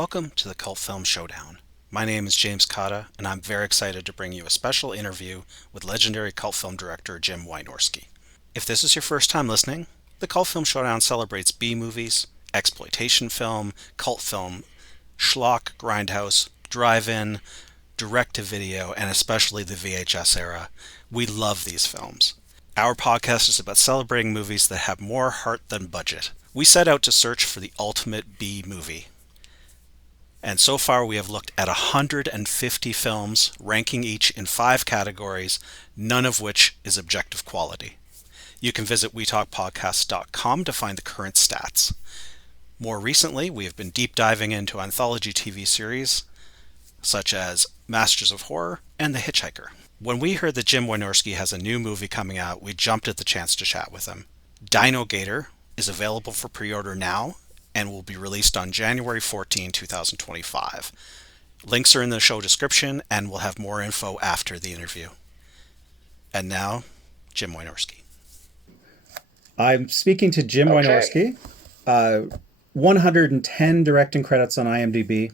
Welcome to the Cult Film Showdown. My name is James Cotta, and I'm very excited to bring you a special interview with legendary cult film director Jim Wynorski. If this is your first time listening, the Cult Film Showdown celebrates B-movies, exploitation film, cult film, schlock, grindhouse, drive-in, direct-to-video, and especially the VHS era. We love these films. Our podcast is about celebrating movies that have more heart than budget. We set out to search for the ultimate B movie. And so far we have looked at 150 films, ranking each in 5 categories, none of which is objective quality. You can visit wetalkpodcast.com to find the current stats. More recently, we have been deep diving into anthology TV series such as Masters of Horror and The Hitchhiker. When we heard that Jim Wynorski has a new movie coming out, we jumped at the chance to chat with him. Dinogator is available for pre-order now and will be released on January 14, 2025. Links are in the show description, and we'll have more info after the interview. And now, Jim Wynorski. I'm speaking to Jim Wynorski. 110 directing credits on IMDb,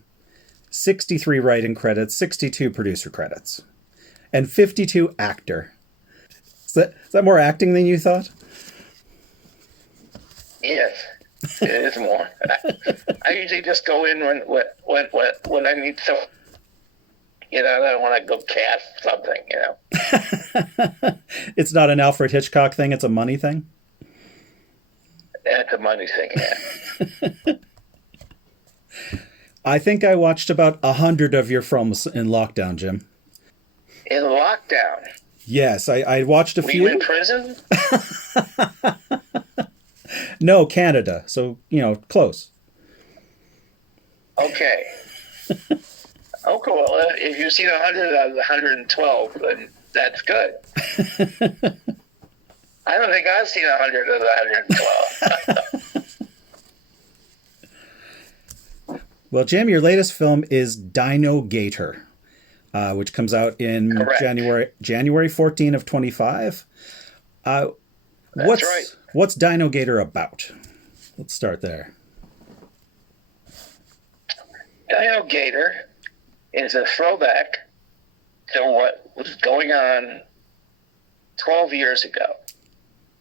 63 writing credits, 62 producer credits, and 52 actor. Is that more acting than you thought? Yes. It is more. I usually just go in when I need some. I don't want to go cast something. It's not an Alfred Hitchcock thing. It's a money thing. It's a money thing. Yeah. I think I watched about 100 of your films in lockdown, Jim. In lockdown. Yes, I watched a few. Were you in prison? No, Canada. So, close. Okay. Oh, cool. If you've seen 100 out of the 112, then that's good. I don't think I've seen 100 of the 112. Well, Jim, your latest film is Dinogator, which comes out in Correct. January 14 of 25. That's right. What's Dinogator about? Let's start there. Dinogator is a throwback to what was going on 12 years ago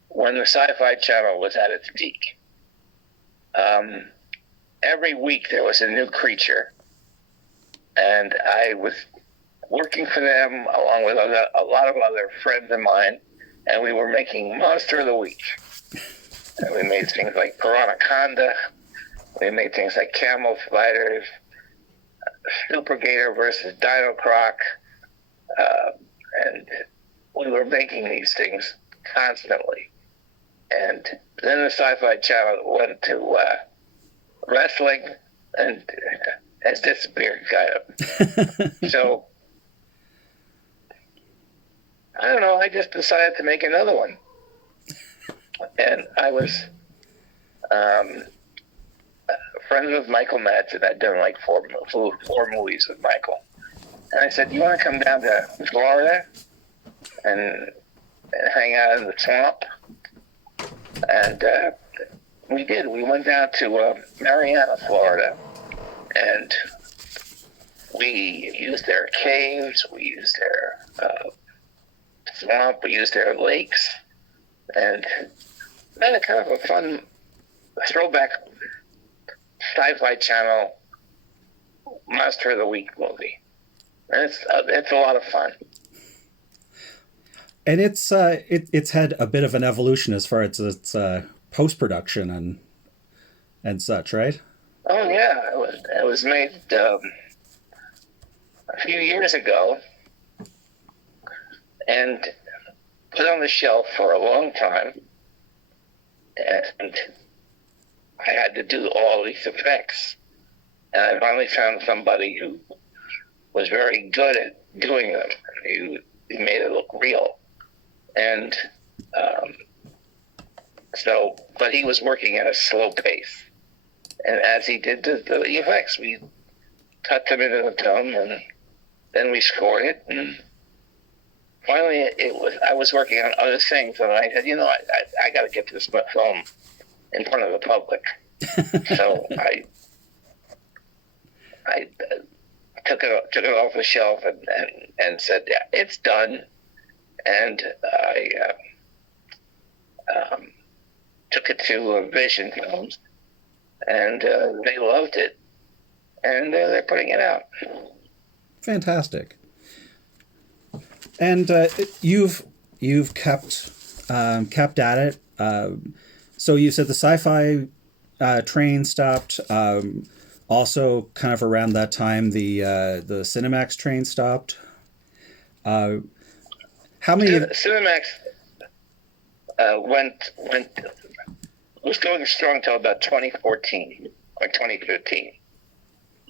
when the Sci-Fi Channel was at its peak. Every week there was a new creature, and I was working for them along with a lot of other friends of mine, and we were making Monster of the Week. And we made things like Piranaconda. We made things like Camel Spiders, Supergator versus Dino Croc. And we were making these things constantly. And then the Sci-Fi Channel went to wrestling and has disappeared, kind of. So, I don't know, I just decided to make another one. And I was friends with Michael Madsen. I'd done like four movies with Michael. And I said, "You want to come down to Florida and hang out in the swamp?" And we did. We went down to Mariana, Florida. And we used their caves. We used their swamp. We used their lakes. And had a kind of a fun throwback Sci-Fi Channel Monster of the Week movie. And it's a lot of fun. And it's had a bit of an evolution as far as its post-production and such, right? Oh yeah, it was made a few years ago and put on the shelf for a long time. And I had to do all these effects. And I finally found somebody who was very good at doing them. He made it look real. And but he was working at a slow pace. And as he did the effects, we cut them into the film, and then we scored it. And finally, I was working on other things, and I said, I got to get this film in front of the public. So I took it off the shelf and said, yeah, it's done. And I took it to Vision Films, and they loved it, and they're putting it out. Fantastic. And you've kept at it. So you said the sci-fi train stopped. Also, kind of around that time, the Cinemax train stopped. How many? Cinemax was going strong until about 2014 or 2015.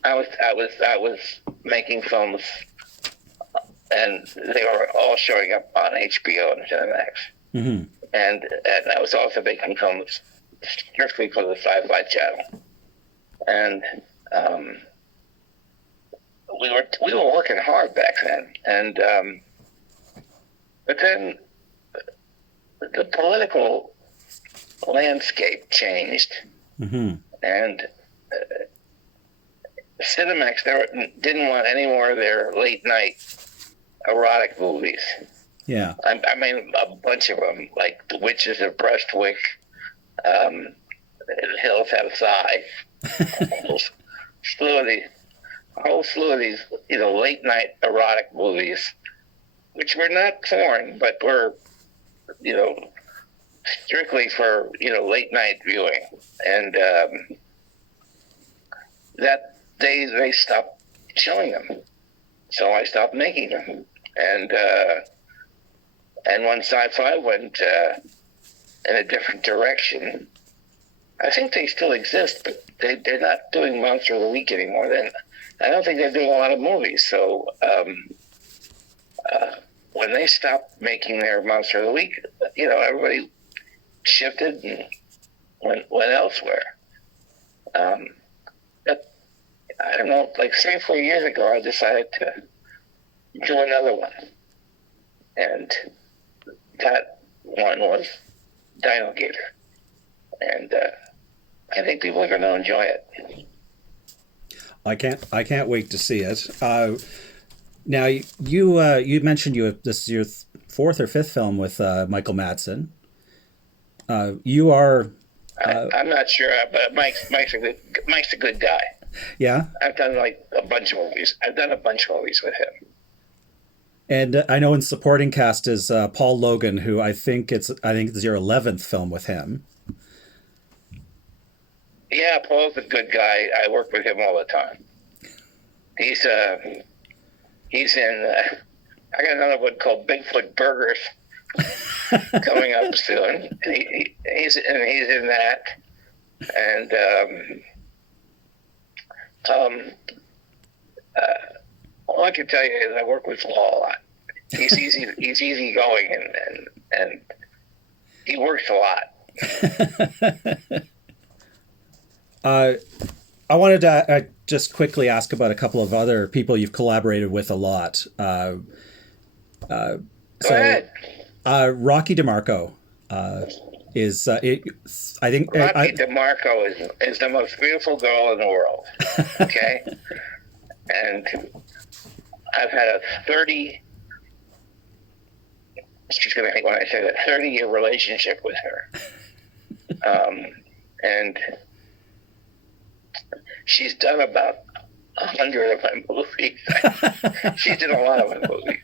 I was making films, and they were all showing up on HBO and Cinemax. Mm-hmm. And I was also making films strictly for the Sci-Fi Channel. And we were working hard back then, and but then the political landscape changed, mm-hmm. and Cinemax didn't want any more of their late night erotic movies. Yeah, I mean a bunch of them, like The Witches of Brestwick, Hills Have Thigh. A whole slew of these, late night erotic movies, which were not porn, but were, strictly for, late night viewing. And that they stopped showing them. So I stopped making them. And when Sci-Fi went in a different direction, I think they still exist, but they're not doing Monster of the Week anymore. Then I don't think they're doing a lot of movies. So when they stopped making their Monster of the Week, everybody shifted and went elsewhere. But I don't know, like 3 or 4 years ago, I decided to do another one, and that one was Dinogator, and I think people are going to enjoy it. I can't wait to see it. Now you mentioned this is your fourth or fifth film with Michael Madsen. You are. I'm not sure, but Mike's a good guy. Yeah. I've done a bunch of movies. I've done a bunch of movies with him. And I know in supporting cast is Paul Logan, who I think it's your 11th film with him. Yeah, Paul's a good guy. I work with him all the time. He's in. I got another one called Bigfoot Burgers coming up soon. He's in that, and all I can tell you is I work with Paul a lot. He's easy. He's easygoing, and he works a lot. I wanted to just quickly ask about a couple of other people you've collaborated with a lot. Go ahead. Rocky DeMarco is, I think... Rocky DeMarco is the most beautiful girl in the world, okay? And I've had a 30... She's going to think when I say that, 30-year relationship with her. And... she's done about 100 of my movies. She's in a lot of my movies.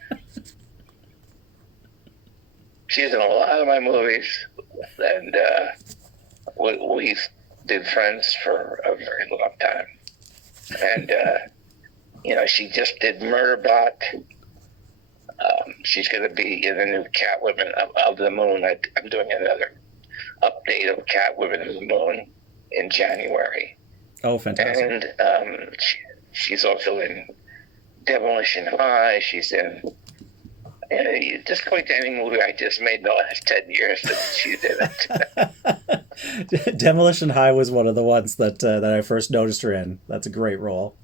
She's in a lot of my movies, and we been friends for a very long time. And she just did Murderbot. She's going to be in the new Catwoman of the Moon. I'm doing another update of Catwoman of the Moon in January. Oh, fantastic. And she's also in Demolition High. She's in... just point to any movie I just made in the last 10 years that she's in it. Demolition High was one of the ones that I first noticed her in. That's a great role.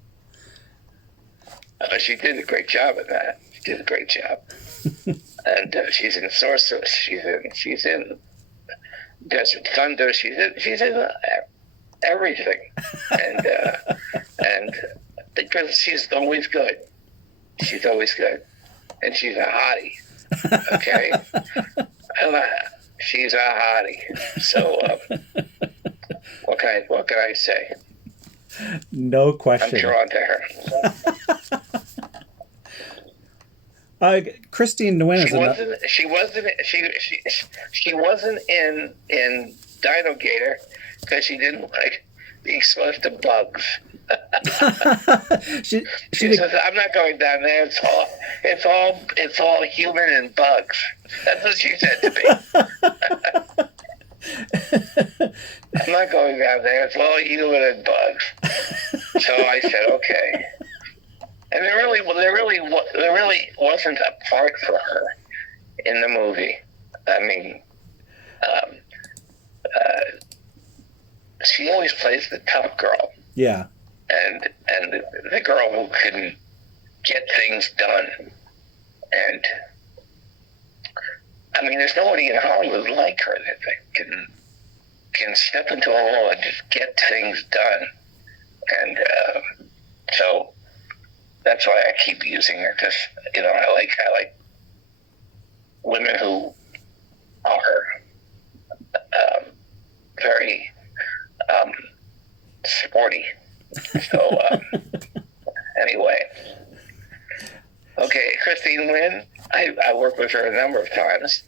She did a great job in that. She did a great job. And she's in Sorceress. She's in Desert Thunder. She's in everything. And because she's always good. She's always good. And she's a hottie. Okay? She's a hottie. So, what can I say? No question. I'm drawn to her. Christine Nguyen is She wasn't in Dinogator because she didn't like being exposed to bugs. she says, I'm not going down there. It's all human and bugs. That's what she said to me. I'm not going down there. It's all human and bugs. So I said, okay. And there really wasn't a part for her in the movie. I mean, she always plays the tough girl. Yeah. And the girl who can get things done. And I mean, there's nobody in Hollywood like her that can step into a role and just get things done. And so that's why I keep using her, because I like women who are very sporty. So anyway, okay, Christine Nguyen. I worked with her a number of times.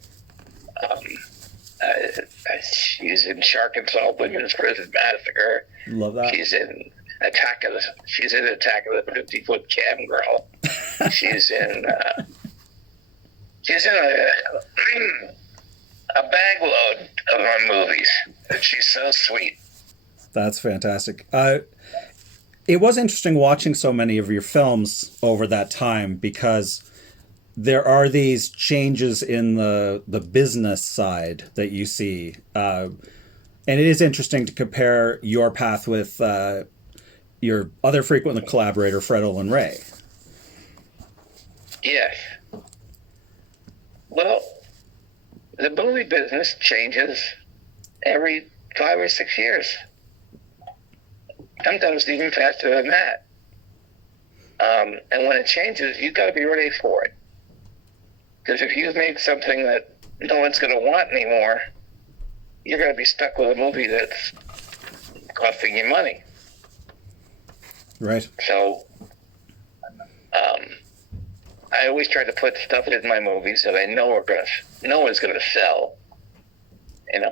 She's in Shark and Salt Women's Prison Massacre. Love that. She's in Attack of the 50-Foot Cam Girl. She's in a bag load of our movies. And she's so sweet. That's fantastic. It was interesting watching so many of your films over that time, because there are these changes in the business side that you see. And it is interesting to compare your path with your other frequent collaborator, Fred Olin Ray. Yes. Well, the movie business changes every 5 or 6 years. Sometimes even faster than that. And when it changes, you've got to be ready for it. Because if you've made something that no one's going to want anymore, you're going to be stuck with a movie that's costing you money. Right. So, I always try to put stuff in my movies that I know is going to sell.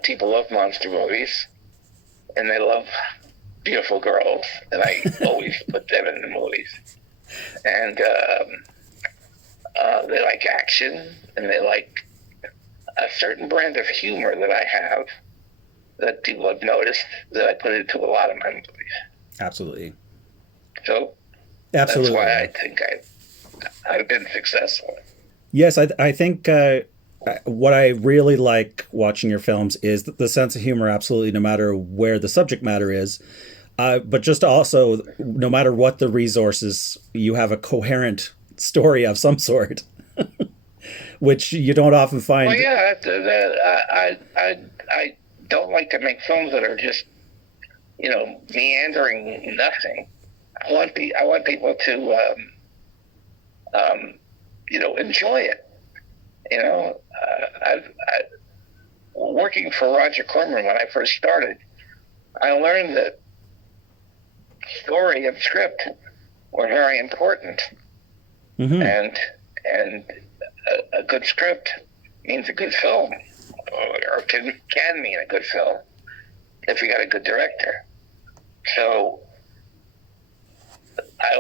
People love monster movies, and they love beautiful girls, and I always put them in the movies. And they like action, and they like a certain brand of humor that I have that people have noticed that I put into a lot of my movies. Absolutely. So Absolutely. that's why I think I've been successful. Yes, I think what I really like watching your films is the sense of humor, absolutely, no matter where the subject matter is. But just also, no matter what the resources, you have a coherent story of some sort, which you don't often find. Well, yeah, I don't like to make films that are just, meandering nothing. I want people to, enjoy it. Working for Roger Corman when I first started, I learned that story and script were very important. Mm-hmm. And a good script means a good film, or can mean a good film if you got a good director. So I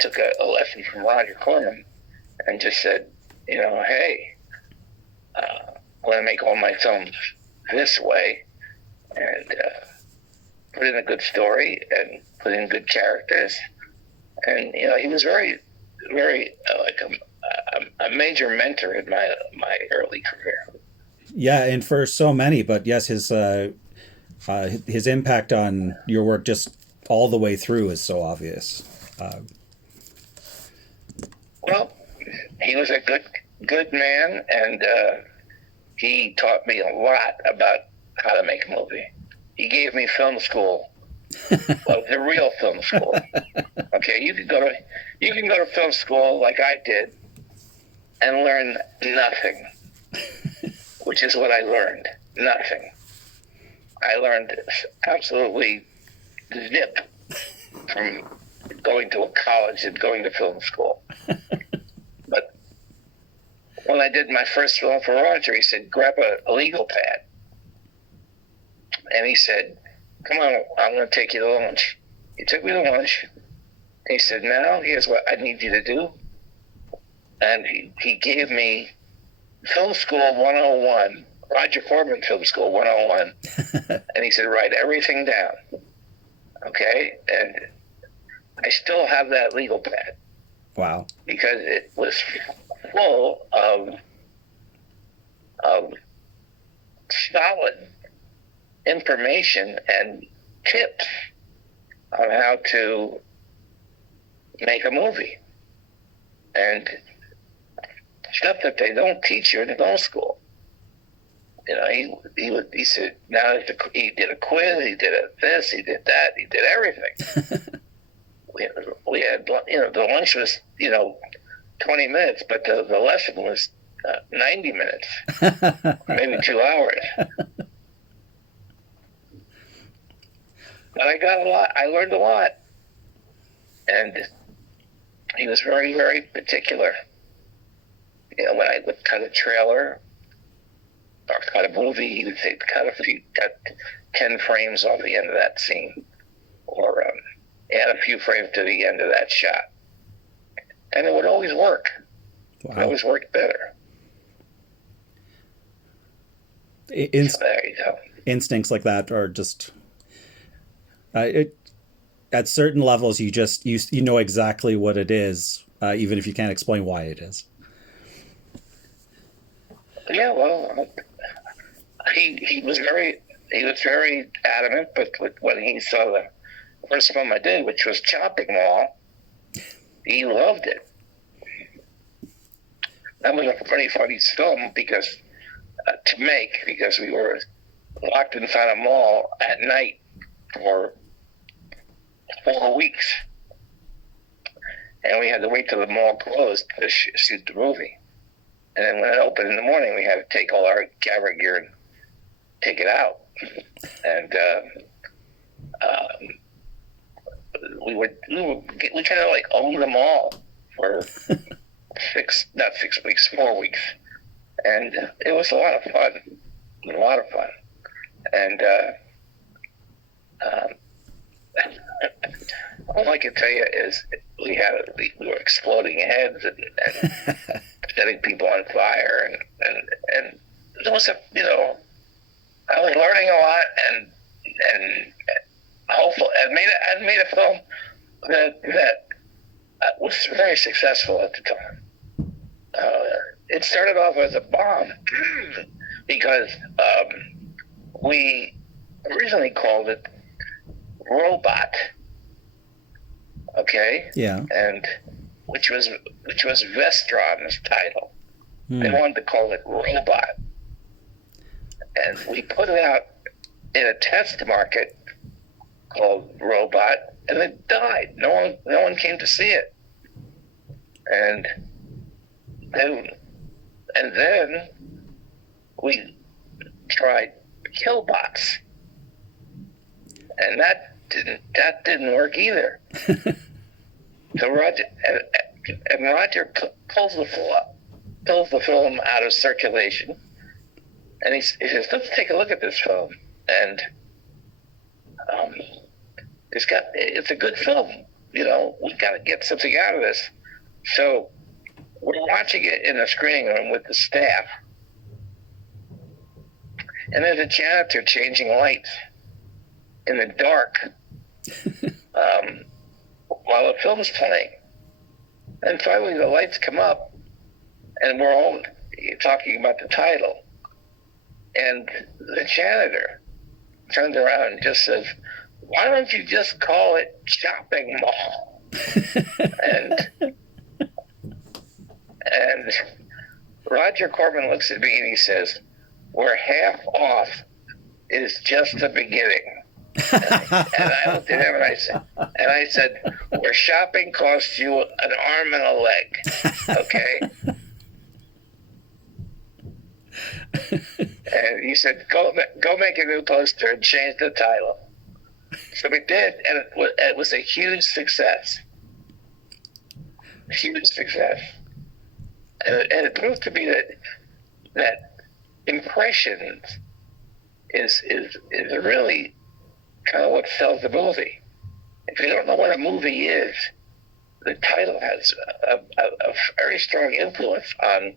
took a lesson from Roger Corman and just said, hey, I want to make all my films this way, and put in a good story and put in good characters. And he was very, very a major mentor in my early career. Yeah, and for so many, but yes, his impact on your work just all the way through is so obvious. Well, he was a good man, and he taught me a lot about how to make a movie. He gave me film school, well, the real film school. okay, you can go to film school like I did and learn nothing, which is what I learned. Nothing. I learned absolutely zip from going to a college and going to film school. But when I did my first film for Roger, he said, grab a legal pad. And he said, come on, I'm going to take you to lunch. He took me to lunch. He said, now here's what I need you to do. And he gave me Film School 101, Roger Corman Film School 101. And he said, write everything down. Okay? And I still have that legal pad. Wow. Because it was full of solid information and tips on how to make a movie. And stuff that they don't teach you in film school. You know, he said, now he did a quiz, he did this, he did that, he did everything. we had, you know, the lunch was, 20 minutes, but the lesson was 90 minutes, maybe 2 hours. But I got a lot, I learned a lot. And he was very, very particular. You know, when I would cut a trailer or cut a movie, he would say, cut 10 frames off the end of that scene, or add a few frames to the end of that shot. And it would always work. Wow. It always worked better. So there you go. Instincts like that are just... at certain levels, you know exactly what it is, even if you can't explain why it is. Yeah, well, he was very adamant. But when he saw the first film I did, which was Chopping Mall, he loved it. That was a pretty funny film because we were locked inside a mall at night for 4 weeks, and we had to wait till the mall closed to shoot the movie. And then when it opened in the morning, we had to take all our camera gear and take it out. And we kind of like owned the mall for 4 weeks, and it was a lot of fun. And all I can tell you is we were exploding heads and setting people on fire, and there was I was learning a lot and hopeful, and made a film that was very successful at the time. It started off as a bomb because we originally called it Robot. Okay. Yeah. And which was Vestron's title. They wanted to call it Robot, and we put it out in a test market called Robot, and it died. No one came to see it. And then we tried Killbots, and that didn't work either. So Roger pulls the film out of circulation, and he says, "Let's take a look at this film." And it's a good film. We got to get something out of this. So we're watching it in a screening room with the staff, and there's a janitor changing lights in the dark while the film's playing. And finally the lights come up, and we're all talking about the title. And the janitor turns around and just says, "Why don't you just call it Chopping Mall?" and Roger Corman looks at me and he says, "We're half off. It is just the beginning." And I looked at him and I said, where shopping costs you an arm and a leg, okay? And he said, go make a new poster and change the title. So we did, and it was a huge success. Huge success. And it proved to be that impressions is really kind of what sells the movie. If you don't know what a movie is, the title has a very strong influence on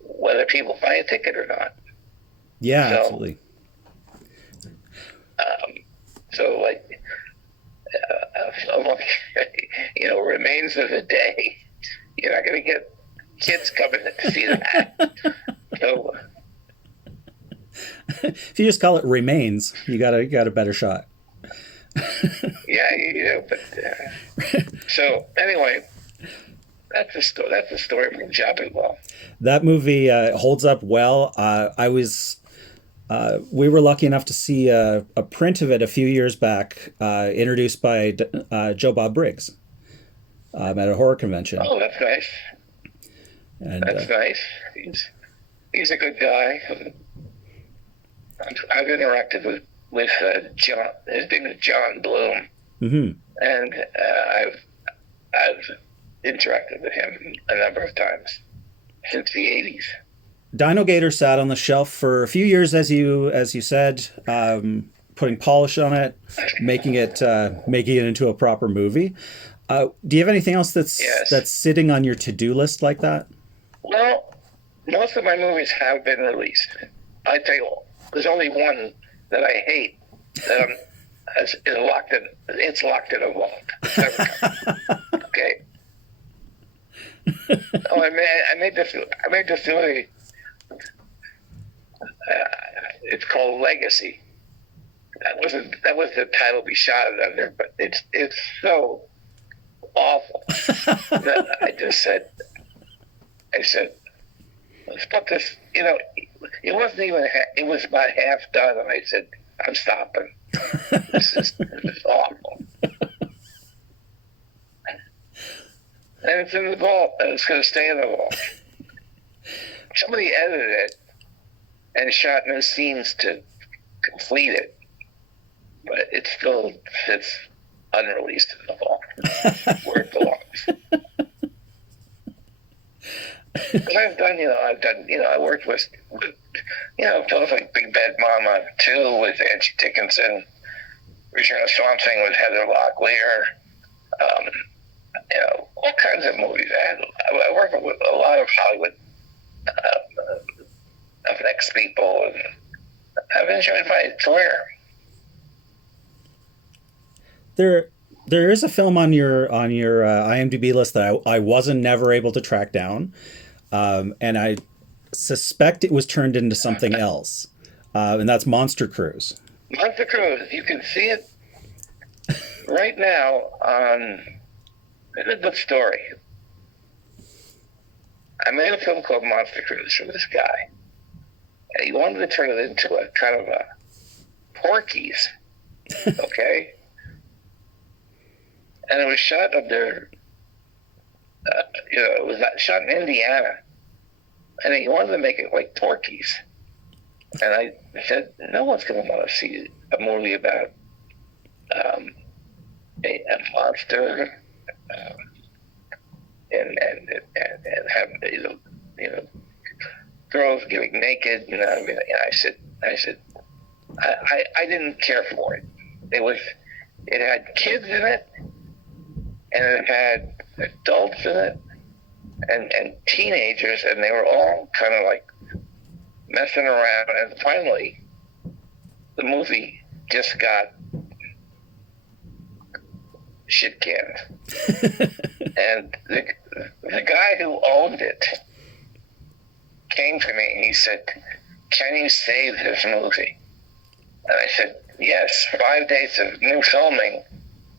whether people buy a ticket or not. Yeah, so, absolutely. So, like, a film like, Remains of the Day, you're not going to get kids coming to see that. So, if you just call it Remains, you got a better shot. Yeah, you do. But so anyway, that's the story from Chopping Mall. That movie holds up well. We were lucky enough to see a print of it a few years back, introduced by Joe Bob Briggs at a horror convention. Oh, that's nice. And, that's nice. He's a good guy. I've interacted with John. His name is John Bloom, mm-hmm. and I've interacted with him a number of times since the 80s. Dinogator sat on the shelf for a few years, as you said, putting polish on it, making it into a proper movie. Do you have anything else that's sitting on your to-do list like that? Well, most of my movies have been released. I tell you, there's only one that I hate that is locked in. It's locked in a vault. Okay. Oh, I made this movie. It's called Legacy. That was the title we shot it under, but it's so awful that I said, let's put this. It wasn't even. It was about half done, and I said, I'm stopping. This is awful. And it's in the vault, and it's going to stay in the vault. Somebody edited it and shot new scenes to complete it, but it still sits unreleased in the vault where it belongs. But I worked with films like Big Bad Mama 2 with Angie Dickinson, Return of Swamp Thing with Heather Locklear, all kinds of movies. I work with a lot of Hollywood effects people, and I've enjoyed my career. There is a film on your IMDb list that I wasn't never able to track down, and I suspect it was turned into something else, and that's Monster Cruise. Monster Cruise, you can see it right now on. It's a good story. I made a film called Monster Cruise for this guy, and he wanted to turn it into a kind of a Porky's, okay? And it was shot under, it was shot in Indiana, and he wanted to make it like Porky's. And I said, no one's going to want to see a movie about a monster. And have girls getting naked, and I said I didn't care for it. It had kids in it, and it had adults in it, and teenagers, and they were all kind of like messing around. And finally, the movie just got shit canned. And the guy who owned it came to me and he said, can you save this movie? And I said, yes, 5 days of new filming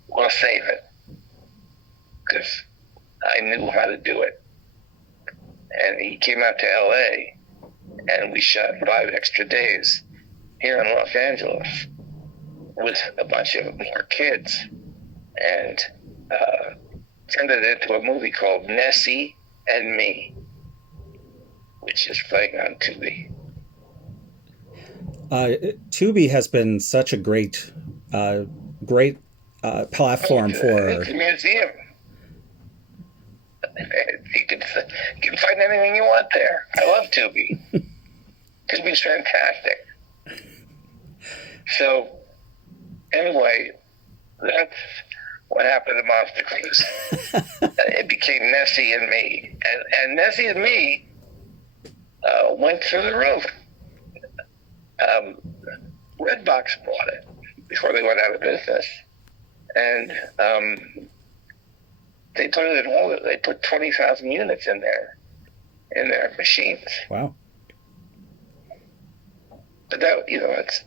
will save it. Because I knew how to do it. And he came out to LA and we shot 5 extra days here in Los Angeles. with a bunch of more kids, and turned it into a movie called Nessie and Me, which is playing on Tubi. Tubi has been such a great platform for. It's a museum. You can find anything you want there. I love Tubi. Tubi's fantastic. So, anyway, that's what happened to Monster Cruise. It became Nessie and Me. And Nessie and Me went through the roof. Redbox bought it before they went out of business. And they put it in all. They put 20,000 units in their machines. Wow. But that, it's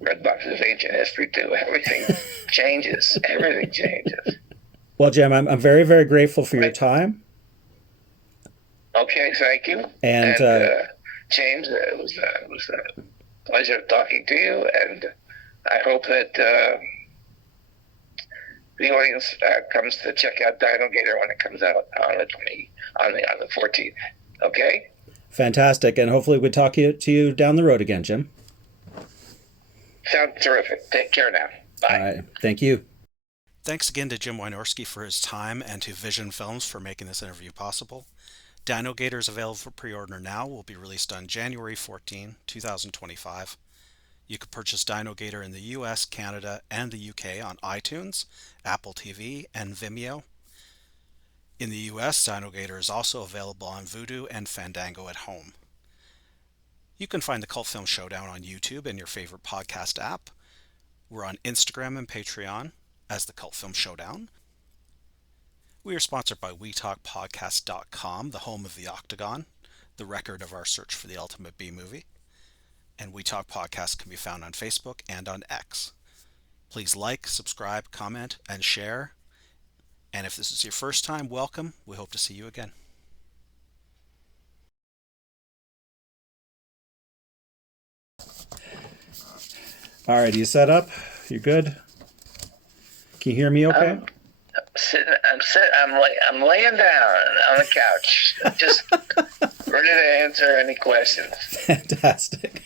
Redbox's ancient history too. Everything changes. Everything changes. Well, Jim, I'm very, very grateful for your time. Okay, thank you. And James, it was a pleasure talking to you, and I hope that the audience comes to check out Dinogator when it comes out on the 14th. Okay. Fantastic, and hopefully we'll talk to you down the road again, Jim. Sounds terrific. Take care now. Bye. All right. Thank you. Thanks again to Jim Wynorski for his time and to Vision Films for making this interview possible. Dinogator is available for pre-order now. Will be released on January 14, 2025. You can purchase Dinogator in the US, Canada, and the UK on iTunes, Apple TV, and Vimeo. In the US, Dinogator is also available on Vudu and Fandango at home. You can find the Cult Film Showdown on YouTube and your favorite podcast app. We're on Instagram and Patreon as the Cult Film Showdown. We are sponsored by WeTalkPodcast.com, the home of the Octagon, the record of our search for the ultimate B-movie. And We Talk Podcast can be found on Facebook and on X. Please like, subscribe, comment, and share. And if this is your first time, welcome. We hope to see you again. All right, you set up? You good? Can you hear me okay? I'm laying down on the couch, just ready to answer any questions. Fantastic.